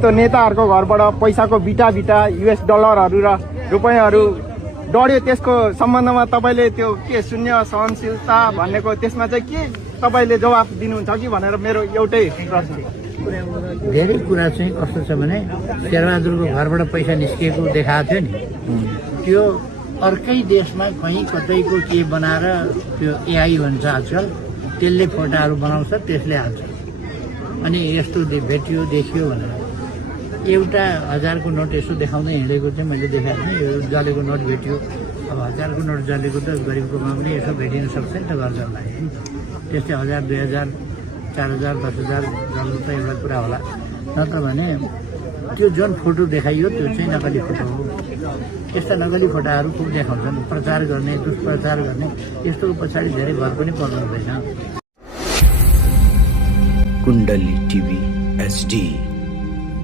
त्यो नेताहरूको घरबाट पैसाको बिटा US डलरहरू र रुपैयाँहरू डढ्यो। त्यसको सम्बन्धमा तपाईँले त्यो के शून्य सहनशीलता भनेको त्यसमा चाहिँ के तपाईँले जवाफ दिनुहुन्छ कि भनेर मेरो एउटै प्रश्न। धेरै कुरा चाहिँ कस्तो छ भने शेरबहादुरको घरबाट पैसा निस्किएको देखाएको थियो नि, त्यो अर्कै देशमा कहीँ कतैको के बनाएर त्यो AI भन्छ आजकल, त्यसले फोटाहरू बनाउँछ, त्यसले हाल्छ। अनि यस्तो भेटियो देखियो भनेर एउटा 1000को नोट यसो देखाउँदै हिँडेको चाहिँ मैले देखाएको थिएँ। यो जलेको नोट भेटियो। अब 1000को नोट जलेको त गरिबकोमा पनि यसो भेटिन सक्छ नि त घर जल्लाई। त्यस्तै 1000, 2000, 4000, 10,000 जल्नु त एउटा कुरा होला। नत्र भने त्यो जुन फोटो देखाइयो त्यो चाहिँ नकली फोटो हो। यस्ता नकली फोटाहरू खुब देखाउँछन्, प्रचार गर्ने, दुष्प्रचार गर्ने। यस्तो पछाडि धेरै भर पनि पर्नु हुँदैन। कुण्डली TV HD